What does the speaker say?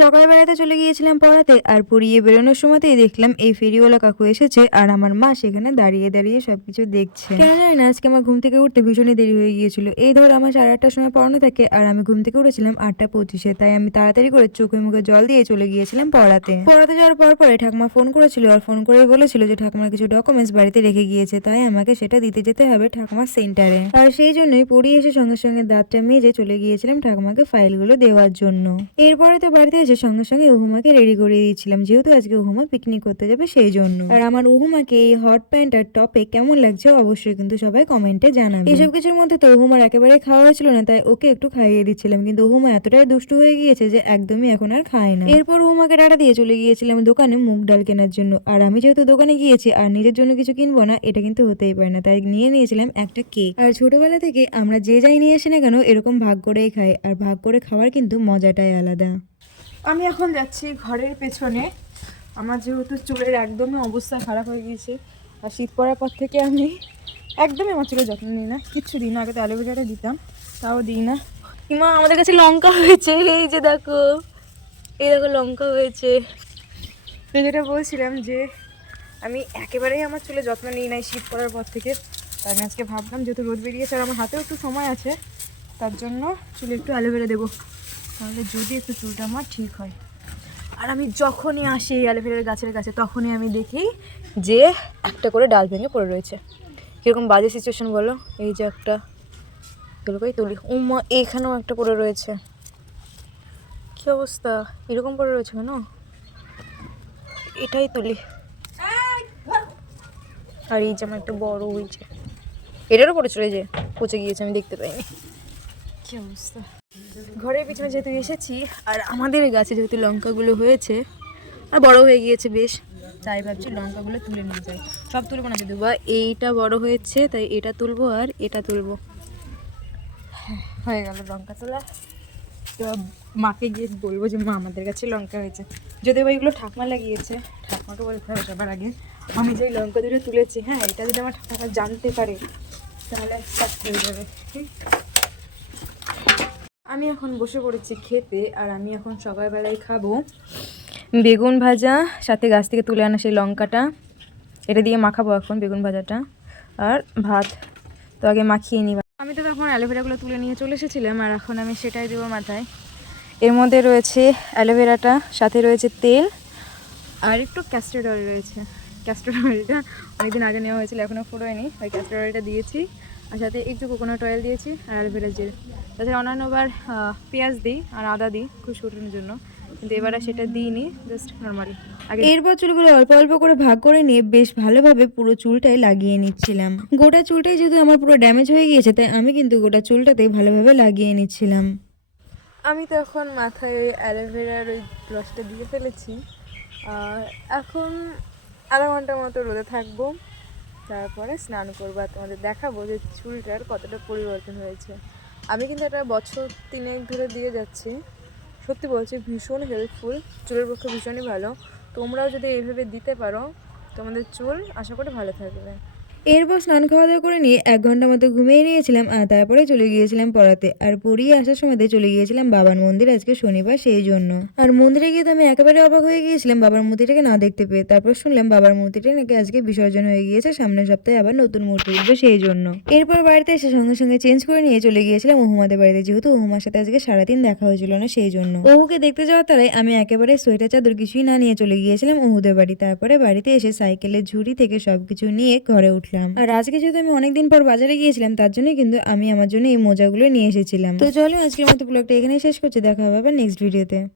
সকালবেলাতে চলে গিয়েছিলাম পড়াতে আর পড়িয়ে বেরোনোর সময়তেই দেখলাম এই ফেরিওয়ালা কাকু এসেছে আর আমার মা সেখানে দাঁড়িয়ে দাঁড়িয়ে সবকিছু দেখছে। কেন জানি না, আজকে আমার ঘুম থেকে উঠতে ভীষণই দেরি হয়ে গিয়েছিল। এই ধর আমার সাড়ে আটটার সময় পড়ানো থাকে আর আমি ঘুম থেকে উঠেছিলাম আটটা পঁচিশে, তাই আমি তাড়াতাড়ি করে চোখে মুখে জল দিয়ে চলে গিয়েছিলাম পড়াতে। পড়াতে যাওয়ার পর পরে ঠাকুমা ফোন করেছিল আর ফোন করে বলেছিল যে ঠাকুমার কিছু ডকুমেন্টস বাড়িতে রেখে গিয়েছে, তাই আমাকে সেটা দিতে যেতে হবে ঠাকুমার সেন্টারে আর সেই জন্যই পড়িয়ে এসে সঙ্গে সঙ্গে দাঁতটা মেজে চলে গিয়েছিলাম ঠাকুমাকে ফাইলগুলো দেওয়ার জন্য। এরপরে তো বাড়িতে এসে সঙ্গে সঙ্গে উহুমাকে রেডি করে দিয়েছিলাম। যেহেতু আজকে উহুমা পিকনিক করতে যাবে সেই জন্য আর আমার উহুমাকে এই হট প্যান্ট আর টপে কেমন লাগছে অবশ্যই কিন্তু সবাই কমেন্টে জানাবে। এসব কিছুর মধ্যে তো উহুমার একেবারে খাওয়া হয়েছিল না, তাই ওকে একটু খাইয়ে দিচ্ছিলাম। কিন্তু উহুমা এতটাই দুষ্টু হয়ে গিয়েছে যে একদমই এখন আর খায় না। এরপর উহুমাকে টাটা দিয়ে চলে গিয়েছিলাম দোকানে মুগ ডাল কেনার জন্য। আর আমি যেহেতু দোকানে গিয়েছি, আর নিজের জন্য কিছু কিনবো না, এটা কিন্তু হতেই পারে না। তাই নিয়ে নিয়েছিলাম একটা কেক আর ছোটবেলা থেকে আমরা যে যাই নিয়ে আসি না কেন, এরকম ভাগ করেই খাই। আর ভাগ করে খাওয়ার কিন্তু মজাটাই আলাদা। আমি এখন যাচ্ছি ঘরের পেছনে। আমার যেহেতু চুলের একদমই অবস্থা খারাপ হয়ে গিয়েছে, আর শীত পড়ার পর থেকে আমি একদমই আমার চুলের যত্ন নিই না। কিচ্ছু দিই না, আগে তো অ্যালোভেরাটা দিতাম, তাও দিই না। ইমা, আমাদের কাছে লঙ্কা হয়েছে, এই যে দেখো, এই দেখো লঙ্কা হয়েছে। তো যেটা বলছিলাম যে, আমি একেবারেই আমার চুলে যত্ন নিই নাই শীত পড়ার পর থেকে। তাই আমি আজকে ভাবলাম, যেহেতু রোদ বেরিয়েছে আর আমার হাতেও একটু সময় আছে, তার জন্য চুলে একটু অ্যালোভেরা দেবো। তাহলে যদি একটু চুলটা আমার ঠিক হয়। আর আমি যখনই আসি এই অ্যালোভেরার গাছের কাছে, তখনই আমি দেখি যে একটা করে ডাল ভেঙে পড়ে রয়েছে। কীরকম বাজে সিচুয়েশন বলো? এই যে একটা এগুলোকেই তুলি। উমা এখানেও একটা পড়ে রয়েছে। কী অবস্থা? এরকম পড়ে রয়েছে কেন? এটাই তুলি। আর এই যে আমার একটু বড় হয়েছে এটারও পড়ে চলে যে, পচে গিয়েছে, আমি দেখতে পাইনি। কী অবস্থা? ঘরের পিছনে যেহেতু এসেছি আর আমাদের গাছে যেহেতু লঙ্কাগুলো হয়েছে আর বড় হয়ে গিয়েছে বেশ তাই ভাবছি লঙ্কাগুলো তুলে নিয়ে যাই। সব তুলবো না কিন্তু বা এইটা বড় হয়েছে তাই এটা তুলবো আর এটা তুলবো। হ্যাঁ, গেল লঙ্কা তোলা। এবার মাকে গিয়ে বলব যে মা আমাদের কাছে লঙ্কা হয়েছে। যদিও বা এগুলো ঠাকমা লাগিয়েছে ঠাকমাকে বলতে হবে সবার আগে আমি যে লঙ্কা দুটো তুলেছি হ্যাঁ এটা যদি আমার ঠাকুমা জানতে পারে তাহলে হয়ে যাবে। ঠিক? আমি এখন বসে পড়েছি খেতে আর আমি এখন সকালবেলায় খাব বেগুন ভাজা, সাথে গাছ থেকে তুলে আনা সেই লঙ্কাটা। এটা দিয়ে মাখাবো এখন বেগুন ভাজাটা আর ভাত। তো আগে মাখিয়ে নিই। আমি তো তখন অ্যালোভেরাগুলো তুলে নিয়ে চলে এসেছিলাম আর এখন আমি সেটাই দেবো মাথায়। এর মধ্যে রয়েছে অ্যালোভেরাটা, সাথে রয়েছে তেল আর একটু ক্যাস্টার্ড অয়েল রয়েছে। ক্যাস্টার্ড অয়েলটা অনেকদিন আগে নেওয়া হয়েছিল এখনও ফুরোয়নি। ওই ক্যাস্টার্ড অয়েলটা দিয়েছি আর সাথে একটু কোকোনাট অয়েল দিয়েছি আর অ্যালোভেরা জেল তাছাড়া অন্যান্যবার পেঁয়াজ দিই আর আদা দিই খুশকি ওঠানোর জন্য। কিন্তু এবার সেটা দিইনি জাস্ট নর্মালি এরপর চুলগুলো অল্প অল্প করে ভাগ করে নিয়ে বেশ ভালোভাবে পুরো চুলটাই লাগিয়ে নিচ্ছিলাম। গোটা চুলটাই যেহেতু আমার পুরো ড্যামেজ হয়ে গিয়েছে তাই আমি কিন্তু গোটা চুলটাতেই ভালোভাবে লাগিয়ে নিচ্ছিলাম। আমি তখন মাথায় ওই অ্যালোভেরার ওই রসটা দিয়ে ফেলেছি। আর এখন আধা ঘণ্টা মতো রোদে থাকব তারপরে স্নান করব আর তোমাদের দেখাবো যে চুলটার কতটা পরিবর্তন হয়েছে। আমি কিন্তু এটা বছর তিনেক ধরে দিয়ে যাচ্ছি। সত্যি বলছি, ভীষণ হেল্পফুল চুলের পক্ষে ভীষণই ভালো। তোমরাও যদি এইভাবে দিতে পারো, তোমাদের চুল আশা করি ভালো থাকবে। এরপর স্নান খাওয়া দাওয়া করে নিয়ে এক ঘণ্টা মতো ঘুমিয়ে নিয়েছিলাম, আর তারপরে চলে গিয়েছিলাম পড়াতে। আর পড়িয়ে আসার সময় চলে গিয়েছিলাম বাবার মন্দির আজকে শনিবার সেই জন্য। আর মন্দিরে গিয়ে তো আমি একেবারে অবাক হয়ে গিয়েছিলাম বাবার মূর্তিটাকে না দেখতে পেয়ে। তারপর শুনলাম বাবার মূর্তিটা নাকি আজকে বিসর্জন হয়ে গিয়েছে, সামনের সপ্তাহে আবার নতুন মূর্তি উঠবে সেই জন্য। এরপর বাড়িতে এসে সঙ্গে সঙ্গে চেঞ্জ করে নিয়ে চলে গিয়েছিলাম ওহুমাদের বাড়িতে। যেহেতু ওহুমার সাথে আজকে সারাদিন দেখা হয়েছিল না সেই জন্য। ওহুকে দেখতে যাওয়ার তারাই আমি একেবারে সোয়েটার, চাদর কিছুই না নিয়ে চলে গিয়েছিলাম ওহুদের বাড়ি। তারপরে বাড়িতে এসে সাইকেলের ঝুড়ি থেকে সবকিছু নিয়ে ঘরে উঠলাম আর আজকে যেহেতু আমি অনেকদিন পর বাজারে গিয়েছিলাম, তার জন্যই কিন্তু আমি আমার জন্য এই মোজাগুলো নিয়ে এসেছিলাম। তো চলো আজকের মতো ব্লগটা এখানেই শেষ করছি, দেখা হবে নেক্সট ভিডিওতে